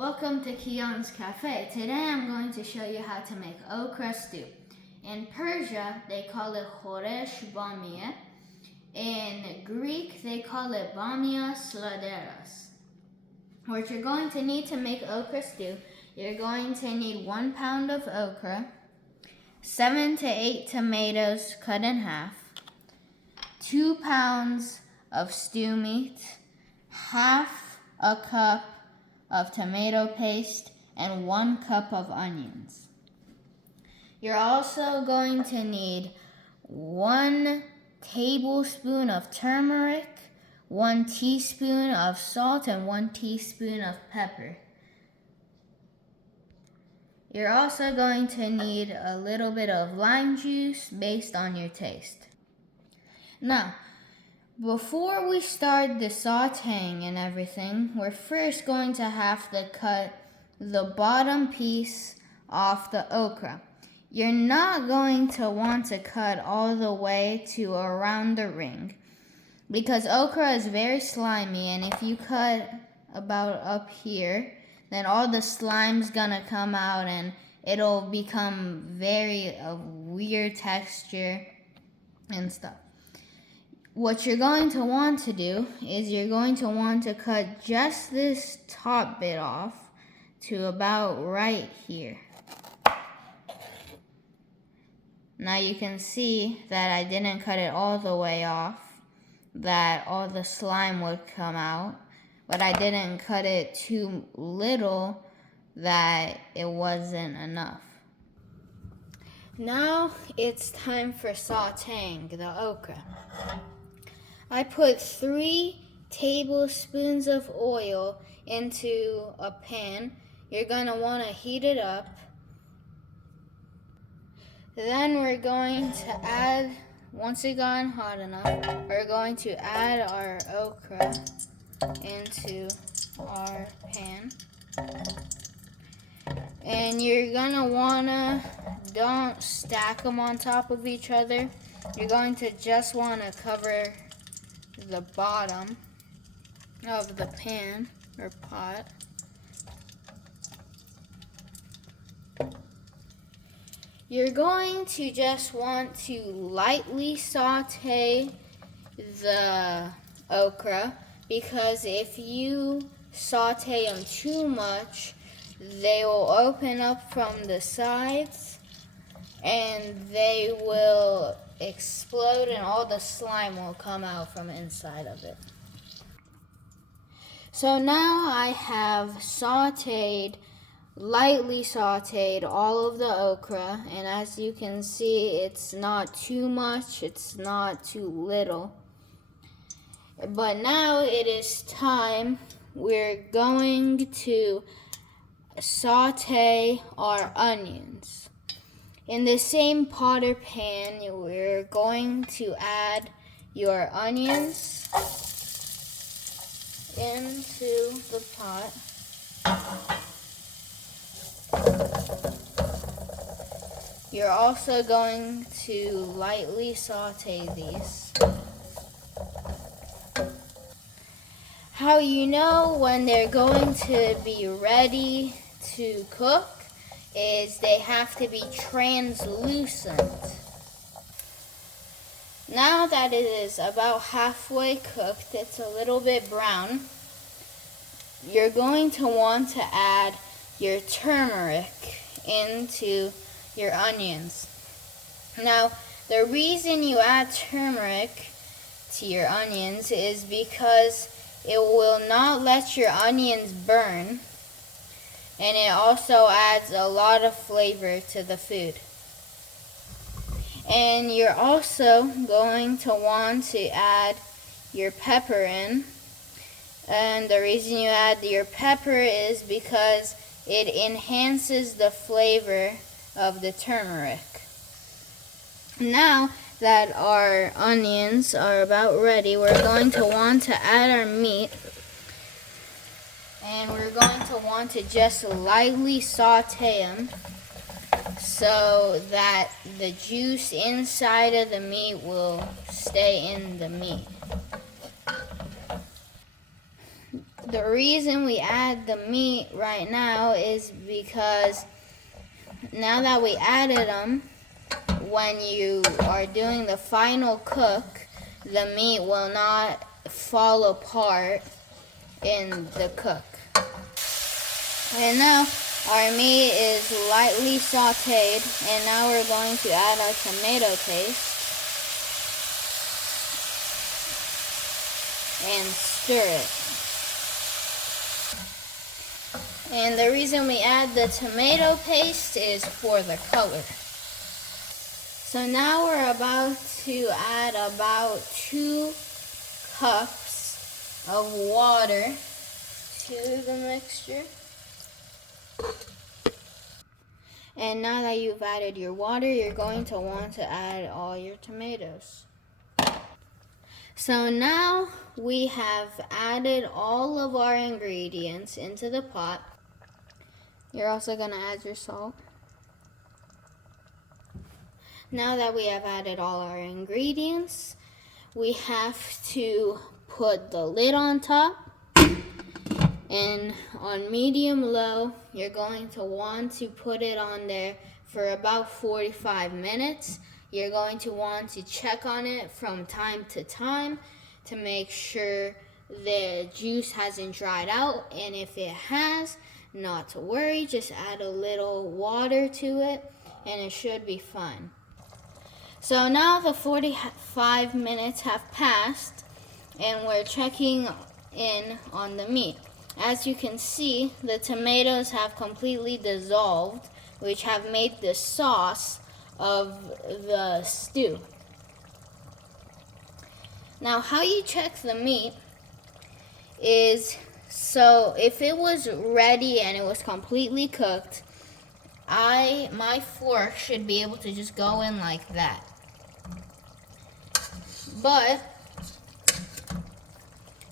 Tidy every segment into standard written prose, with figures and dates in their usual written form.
Welcome to Kion's Cafe. Today I'm going to show you how to make okra stew. In Persia, they call it Khoresh Bamieh. In Greek, they call it bamies, laderes. What you're going to need to make okra stew, you're going to need 1 pound of okra, 7 to 8 tomatoes cut in half, 2 pounds of stew meat, half a cup of tomato paste, and 1 cup of onions. You're also going to need 1 tablespoon of turmeric, 1 teaspoon of salt, and 1 teaspoon of pepper. You're also going to need a little bit of lime juice based on your taste. Now, before we start the sauteing and everything, we're first going to have to cut the bottom piece off the okra. You're not going to want to cut all the way to around the ring because okra is very slimy, and if you cut about up here, then all the slime's gonna come out and it'll become very weird texture and stuff. What you're going to want to do is you're going to want to cut just this top bit off to about right here. Now you can see that I didn't cut it all the way off, that all the slime would come out, but I didn't cut it too little that it wasn't enough. Now it's time for sauteing the okra. I put 3 tablespoons of oil into a pan. You're going to want to heat it up. Then we're going to add, once it gotten hot enough, we're going to add our okra into our pan. And you're going to want to, don't stack them on top of each other. You're going to just want to cover the bottom of the pan or pot. You're going to just want to lightly saute the okra, because if you saute them too much, they will open up from the sides and they will explode and all the slime will come out from inside of it. So now I have lightly sauteed all of the okra, and as you can see, it's not too much, it's not too little. But now it is time, we're going to saute our onions. In the same pot or pan, we're going to add your onions into the pot. You're also going to lightly saute these. How you know when they're going to be ready to cook is they have to be translucent. Now that it is about halfway cooked, it's a little bit brown, you're going to want to add your turmeric into your onions. Now, the reason you add turmeric to your onions is because it will not let your onions burn, and it also adds a lot of flavor to the food. And you're also going to want to add your pepper in. And the reason you add your pepper is because it enhances the flavor of the turmeric. Now that our onions are about ready, we're going to want to add our meat. And we're going to want to just lightly saute them so that the juice inside of the meat will stay in the meat. the reason we add the meat right now is because now that we added them, when you are doing the final cook, the meat will not fall apart in the cook. And now our meat is lightly sauteed, and now we're going to add our tomato paste and stir it. And the reason we add the tomato paste is for the color. So now we're about to add about 2 cups of water to the mixture. And now that you've added your water, you're going to want to add all your tomatoes. So now we have added all of our ingredients into the pot. You're also going to add your salt. Now that we have added all our ingredients, we have to put the lid on top. And on medium-low, you're going to want to put it on there for about 45 minutes. You're going to want to check on it from time to time to make sure the juice hasn't dried out. And if it has, not to worry, just add a little water to it and it should be fine. So now the 45 minutes have passed and we're checking in on the meat. As you can see, the tomatoes have completely dissolved, which have made the sauce of the stew. Now, how you check the meat is, so if it was ready and it was completely cooked, my fork should be able to just go in like that. But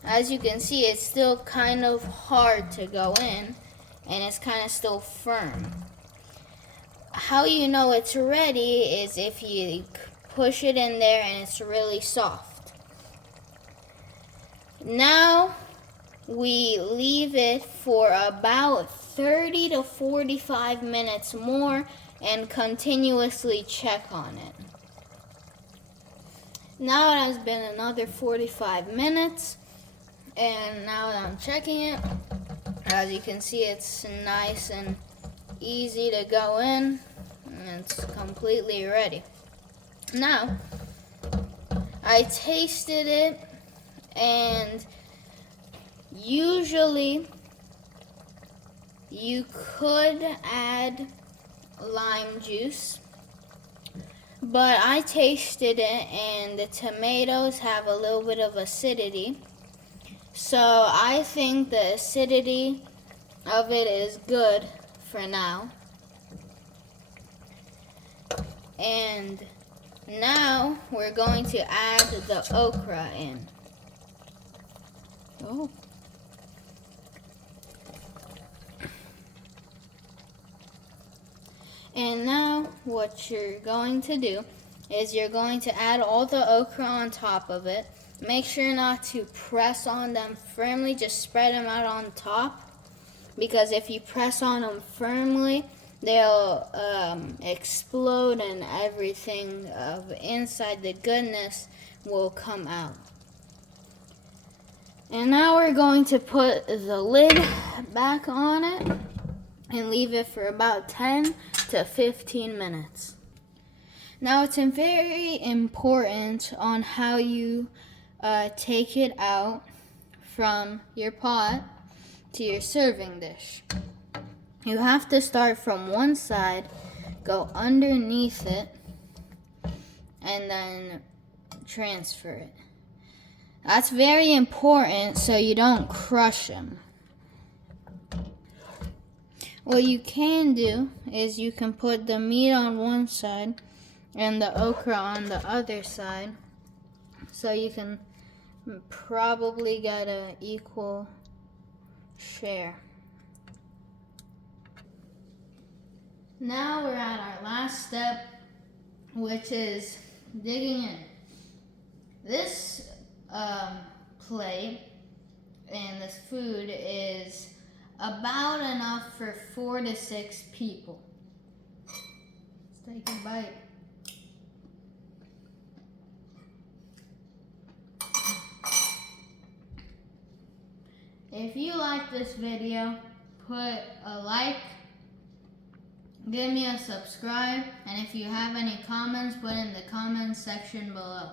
as you can see, it's still kind of hard to go in and it's kind of still firm. How you know it's ready is if you push it in there and it's really soft. Now we leave it for about 30 to 45 minutes more and continuously check on it. Now it has been another 45 minutes. And now that I'm checking it, as you can see, it's nice and easy to go in, and it's completely ready. Now, I tasted it, and usually you could add lime juice, but I tasted it, and the tomatoes have a little bit of acidity. So I think the acidity of it is good for now. And now we're going to add the okra in. Oh. And now what you're going to do is you're going to add all the okra on top of it. Make sure not to press on them firmly, just spread them out on top, because if you press on them firmly, they'll explode and everything inside the goodness will come out. And now we're going to put the lid back on it and leave it for about 10 to 15 minutes. Now it's very important on how you take it out from your pot to your serving dish. You have to start from one side, go underneath it, and then transfer it. That's very important so you don't crush them. What you can do is you can put the meat on one side and the okra on the other side, so you can probably get an equal share. Now we're at our last step, which is digging in. This plate and this food is about enough for 4 to 6 people. Let's take a bite. If you like this video, put a like, give me a subscribe, and if you have any comments, put in the comments section below.